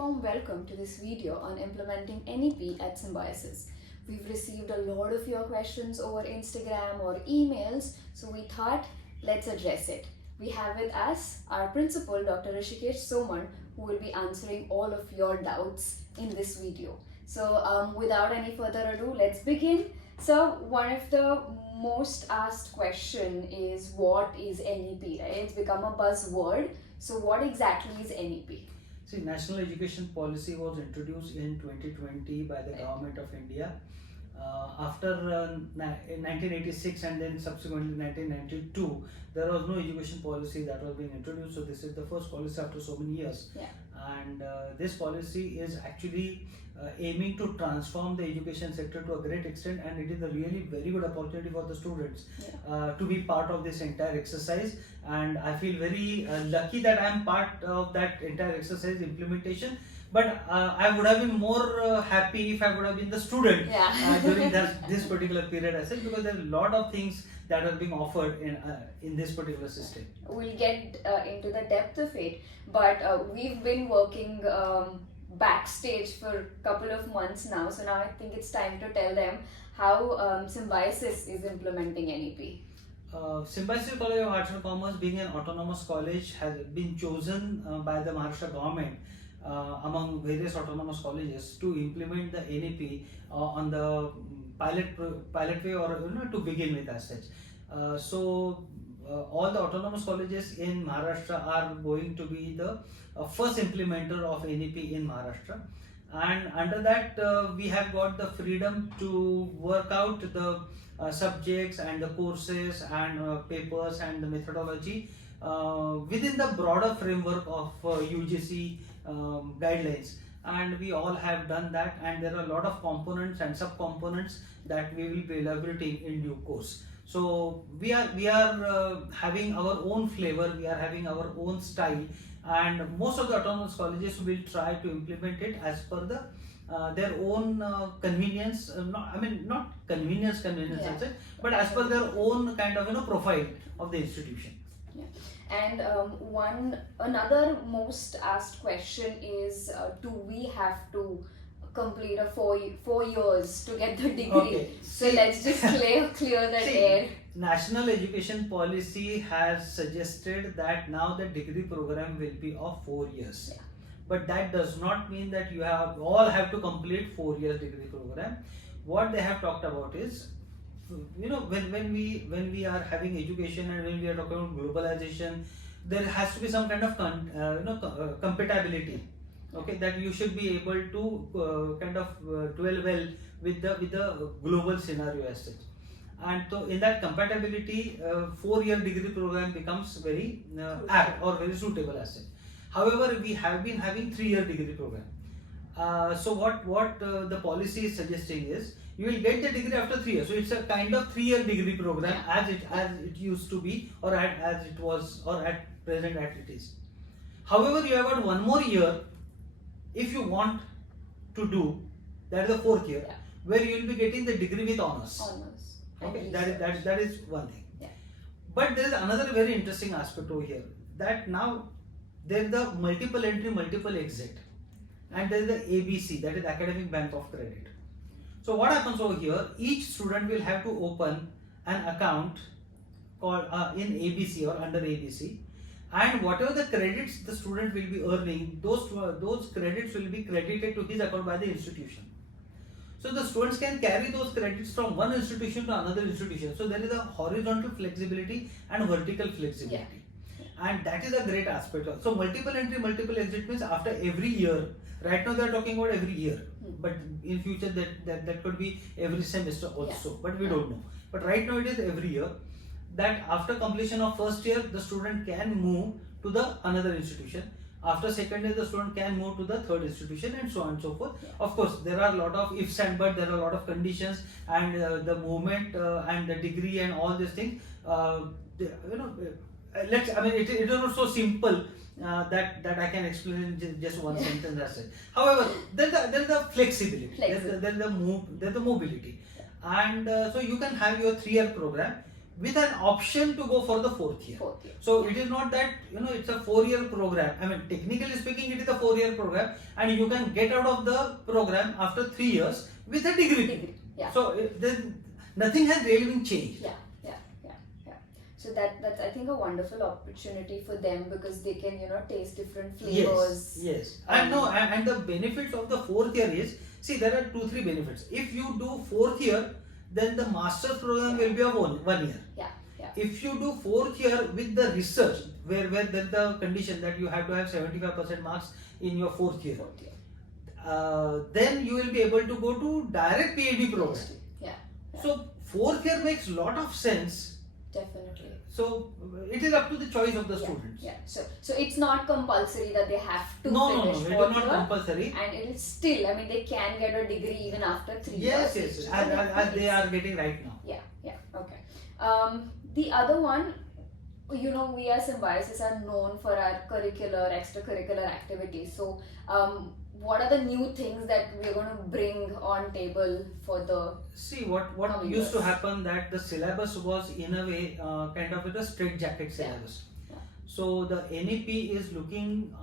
warm welcome to this video on implementing NEP at Symbiosis. We've received a lot of your questions over Instagram or emails, so we thought let's address it. We have with us our principal, Dr. Rishikesh Soman, who will be answering all of your doubts in this video. So without any further ado, let's begin. So one of the most asked question is, what is NEP, right? It's become a buzzword. So what exactly is NEP? See, National Education Policy was introduced in 2020 by the Government of India. After 1986 and then subsequently 1992, there was no education policy that was being introduced. So this is the first policy after so many years. Yeah. And this policy is actually aiming to transform the education sector to a great extent, and it is a really very good opportunity for the students to be part of this entire exercise. And I feel very lucky that I am part of that entire exercise implementation. But I would have been more happy if I would have been the student during this particular period as such, because there are a lot of things that are being offered in this particular system. We'll get into the depth of it, but we've been working backstage for a couple of months now, so now I think it's time to tell them how Symbiosis is implementing NEP. Symbiosis College of Arts and Commerce, being an autonomous college, has been chosen by the Maharashtra government among various autonomous colleges to implement the NEP on the pilot way, or to begin with as such. So all the autonomous colleges in Maharashtra are going to be the first implementer of NEP in Maharashtra, and under that we have got the freedom to work out the subjects and the courses and papers and the methodology within the broader framework of UGC guidelines. And we all have done that, and there are a lot of components and sub-components that we will be elaborating in due course. So we are having our own flavor, we are having our own style, and most of the autonomous colleges will try to implement it as per the their own convenience. Not convenience, but as per their own kind of profile of the institution. Yeah. And another most asked question is, do we have to complete a 4 years to get the degree? Okay. So let's just clear that air. National Education Policy has suggested that now the degree program will be of 4 years. Yeah. But that does not mean that you all have to complete 4 years degree program. What they have talked about is, when we are having education and when we are talking about globalization, there has to be some kind of compatibility. Okay, that you should be able to dwell well with the global scenario as such. And so in that compatibility, 4-year degree program becomes very apt or very suitable as such. However, we have been having 3-year degree program. So what the policy is suggesting is, you will get the degree after 3 years. So it's a kind of 3-year degree program as it used to be, or as it was, or at present as it is. However, you have got 1 more year if you want to do, that is the 4th year, where you will be getting the degree with honors. Okay, that is one thing. Yeah. But there is another very interesting aspect over here, that now there is the multiple entry, multiple exit, and there is the ABC, that is Academic Bank of Credit. So what happens over here, each student will have to open an account called in ABC or under ABC, and whatever the credits the student will be earning, those credits will be credited to his account by the institution. So the students can carry those credits from one institution to another institution. So there is a horizontal flexibility and vertical flexibility. And that is a great aspect. So multiple entry, multiple exit means after every year. Right now they are talking about every year, but in future that could be every semester also, but we don't know. But right now it is every year, that after completion of first year, the student can move to the another institution. After second year, the student can move to the third institution, and so on and so forth. Of course, there are a lot of ifs and buts, there are a lot of conditions, and the movement and the degree and all these things. It is not so simple that I can explain in just one sentence as such. However, there is the flexibility, there is the mobility, and so you can have your 3-year program with an option to go for the fourth year. So it is not that it's a 4-year program. I mean, technically speaking, it is a 4-year program, and you can get out of the program after 3 years with a degree. Yeah. So then nothing has really been changed. Yeah. So that's I think a wonderful opportunity for them, because they can taste different flavors. Yes. And no, and the benefits of the fourth year is, see, there are 2-3 benefits. If you do fourth year, then the master's program will be of 1 year. Yeah. If you do fourth year with the research, where there's the condition that you have to have 75% marks in your fourth year, then you will be able to go to direct PhD program. Yeah. So fourth year makes a lot of sense. Definitely. So it is up to the choice of the students. Yeah. So it's not compulsory that they have to No, finish it is fourth not year, compulsory. and it is still, I mean, they can get a degree even after 3 Yes, years. as they are getting right now. Yeah. Okay. The other one, we as Symbiosis are known for our curricular, extracurricular activities. So, what are the new things that we're going to bring on table for the? See, what used to happen, that the syllabus was in a way kind of a straight jacket syllabus. Yeah. So the NEP is looking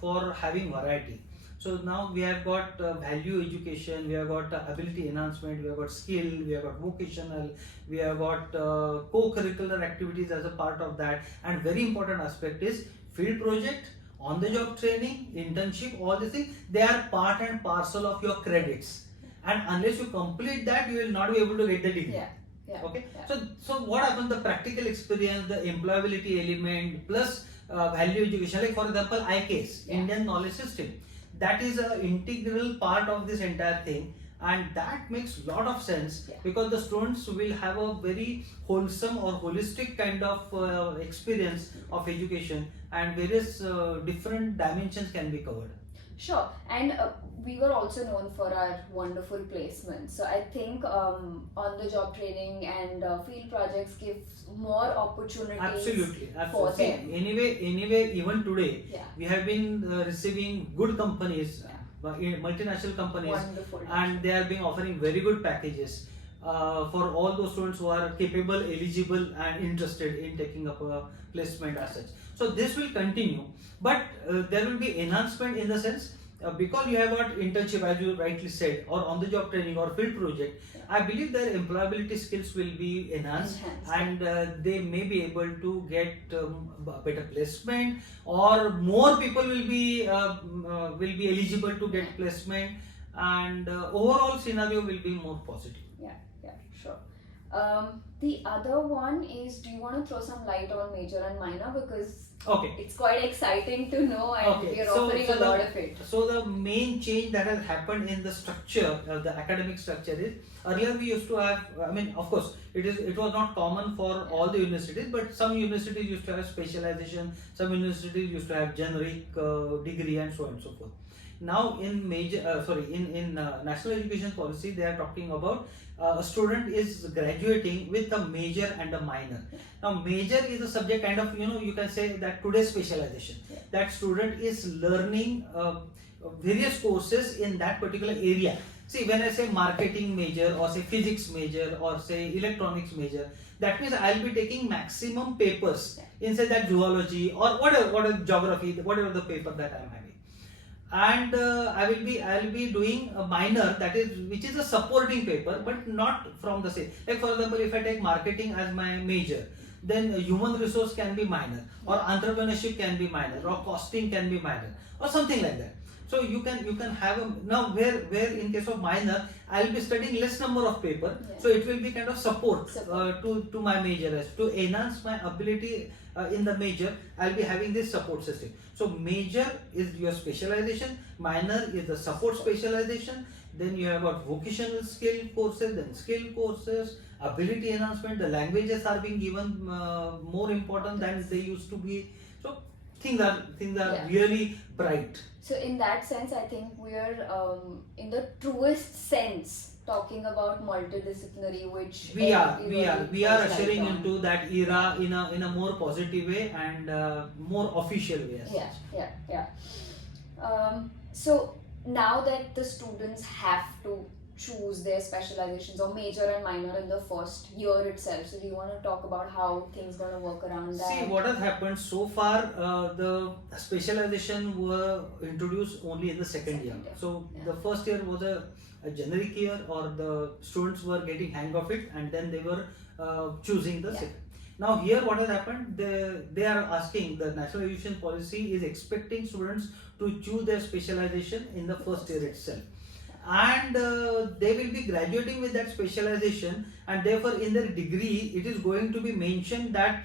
for having variety. So now we have got value education, we have got ability enhancement, we have got skill, we have got vocational, we have got co-curricular activities as a part of that, and very important aspect is field project, on the job training, internship, all these things, they are part and parcel of your credits, and unless you complete that, you will not be able to get the degree. Okay. So what happens, the practical experience, the employability element plus value education, like for example ICASE, Indian Knowledge System, that is an integral part of this entire thing, and that makes a lot of sense because the students will have a very wholesome or holistic kind of experience of education, and various different dimensions can be covered. Sure, and we were also known for our wonderful placements. So I think on-the-job training and field projects give more opportunities. Absolutely. For them. Anyway, even today, we have been receiving good companies, multinational companies, and they are being offering very good packages for all those students who are capable, eligible, and interested in taking up a placement as such. So this will continue, but there will be enhancement in the sense, because you have got internship, as you rightly said, or on the job training or field project, I believe their employability skills will be enhanced, and they may be able to get better placement, or more people will be eligible to get placement, and overall scenario will be more positive. Yeah, sure. The other one is, do you want to throw some light on major and minor, because it's quite exciting to know, and we are offering a lot of it. So the main change that has happened in the structure, the academic structure, is earlier we used to have, I mean, of course, it was not common for all the universities, but some universities used to have specialization, some universities used to have generic degree, and so on and so forth. Now in national education policy, they are talking about a student is graduating with a major and a minor. Now major is a subject kind of, you can say that today's specialization. That student is learning various courses in that particular area. See, when I say marketing major, or say physics major, or say electronics major, that means I'll be taking maximum papers inside that zoology or whatever geography, whatever the paper that I'm having. And I'll be doing a minor, which is a supporting paper, but not from the same. Like for example, if I take marketing as my major, then human resource can be minor, or entrepreneurship can be minor, or costing can be minor, or something like that. So you can have now where in case of minor, I'll be studying less number of paper, so it will be kind of support to my major, as to enhance my ability in the major. I'll be having this support system. So major is your specialization, minor is the support specialization, then you have got vocational skill courses, then skill courses, ability enhancement, the languages are being given more important than they used to be. So things are really bright. So in that sense, I think we are in the truest sense talking about multidisciplinary, which we are ushering into that era in a more positive way and more official way. Yeah. So now that the students have to choose their specializations or major and minor in the first year itself. So do you want to talk about how things gonna work around that? See, what has happened so far, the specialization were introduced only in the second year. So the first year was a generic year, or the students were getting hang of it, and then they were choosing the second. Now here what has happened, they are asking, the national education policy is expecting students to choose their specialization in the first year itself, and they will be graduating with that specialization, and therefore in their degree it is going to be mentioned that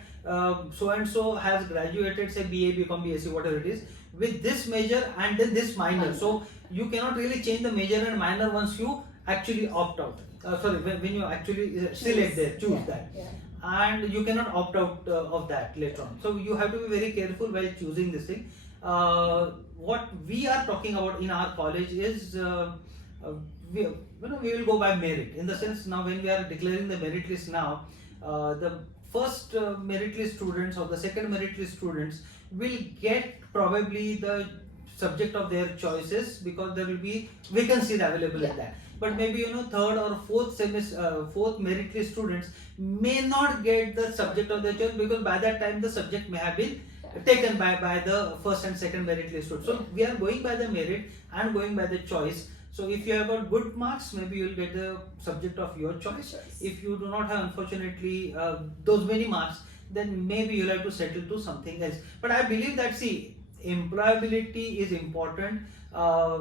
so and so has graduated, say BA, BCom, BSc, whatever it is, with this major and then this minor. So you cannot really change the major and minor once you actually opt out. When you actually select that, choose that. And you cannot opt out of that later on. So you have to be very careful while choosing this thing. What we are talking about in our college is we will go by merit. In the sense, now when we are declaring the merit list now, the first merit list students or the second merit list students will get probably the subject of their choices, because there will be vacancies available in that. But maybe third or fourth merit list students may not get the subject of their choice, because by that time the subject may have been taken by the first and second merit list students. So we are going by the merit and going by the choice. So if you have got good marks, maybe you will get the subject of your choice. If you do not have, unfortunately, those many marks, then maybe you'll have to settle to something else. But I believe that, see, employability is important.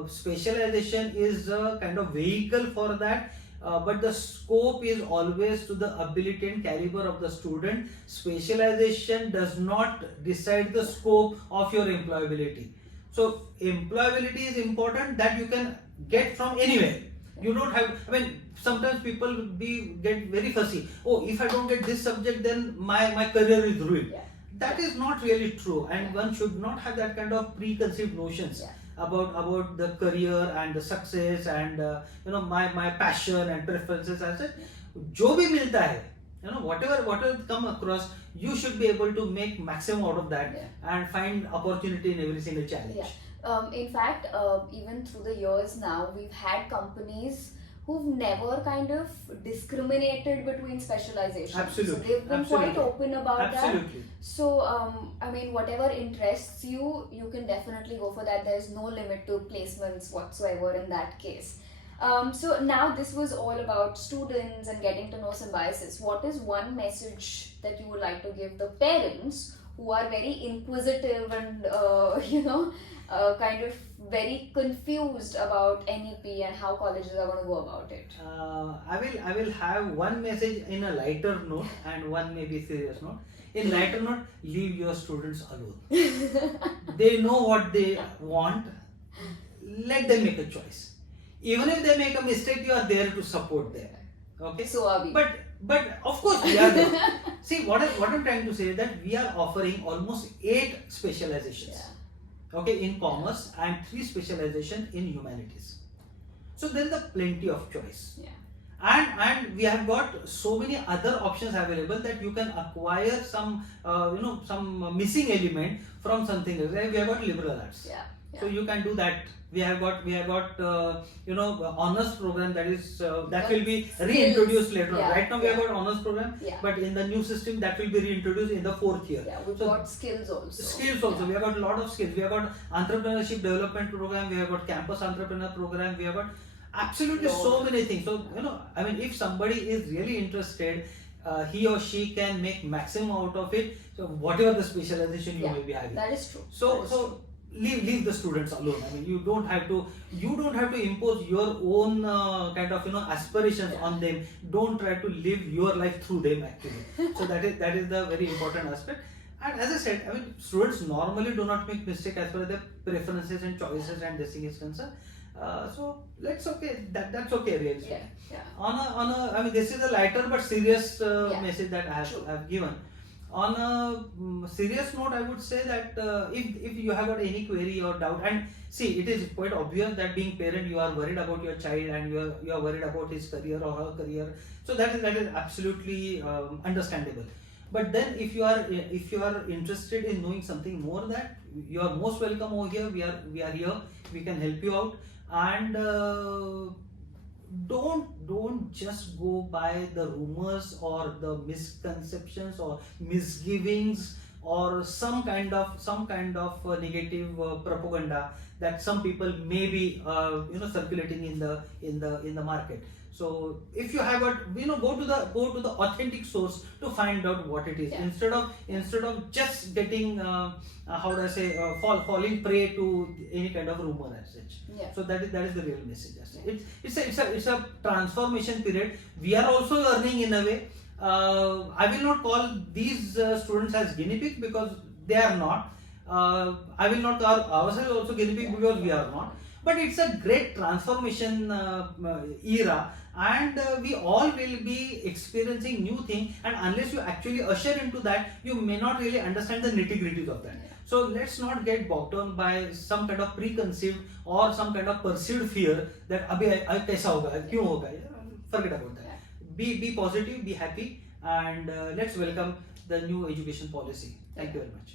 Specialization is a kind of vehicle for that, but the scope is always to the ability and caliber of the student. Specialization does not decide the scope of your employability. So employability is important, that you can get from anywhere. You don't have, sometimes people get very fussy. Oh, if I don't get this subject, then my career is ruined. That is not really true, and one should not have that kind of preconceived notions about the career and the success and my passion and preferences. I said, जो भी मिलता है, whatever come across, you should be able to make maximum out of that and find opportunity in every single challenge. In fact, even through the years now, we've had companies who've never kind of discriminated between specializations. Absolutely. So they've been quite open about that. So, whatever interests you, you can definitely go for that. There's no limit to placements whatsoever in that case. So now this was all about students and getting to know Symbiosis. What is one message that you would like to give the parents who are very inquisitive and, kind of very confused about NEP and how colleges are going to go about it? I will have one message in a lighter note and one maybe serious note. In lighter note, leave your students alone. They know what they want. Let them make a choice. Even if they make a mistake, you are there to support them. Okay. So are we. But of course we are there. See, what I'm trying to say is that we are offering almost 8 specializations. Okay, in commerce, and 3 specialization in humanities. So there is a plenty of choice. And we have got so many other options available that you can acquire some missing element from something else. We have got liberal arts. So you can do that. We have got honors program that will be reintroduced later on. Right now we have got honors program, but in the new system that will be reintroduced in the 4th year. We've got skills also. We have got a lot of skills. We have got entrepreneurship development program. We have got campus entrepreneur program. We have got absolutely so many things. So if somebody is really interested, he or she can make maximum out of it. So whatever the specialization you may be having. That is true. So leave the students alone. You don't have to impose your own kind of aspirations on them. Don't try to live your life through them actually. So that is the very important aspect. And as I said, students normally do not make mistake as far as their preferences and choices and this thing is concerned. So that's okay really. This is a lighter but serious message that I have given. On a serious note, I would say that if you have got any query or doubt, and see, it is quite obvious that being parent, you are worried about your child and you are worried about his career or her career. So that is absolutely understandable. But then if you are interested in knowing something more, that you are most welcome over here. We are here. We can help you out. And don't just go by the rumors or the misconceptions or misgivings or some kind of negative propaganda that some people may be circulating in the market. So if you have a, go to the authentic source to find out what it is. Yeah. Instead of just getting how do I say falling prey to any kind of rumor as such. Yeah. So that is the real message. It's a transformation period. We are also learning in a way. I will not call these students as guinea pig because they are not. I will not call ourselves also guinea pig because we are not. But it's a great transformation era, and we all will be experiencing new things. And unless you actually usher into that, you may not really understand the nitty gritties of that. So let's not get bogged down by some kind of preconceived or some kind of perceived fear that abhi kaisa hoga, kyun hoga. Forget about that. Be positive, be happy, and let's welcome the new education policy. Thank you very much.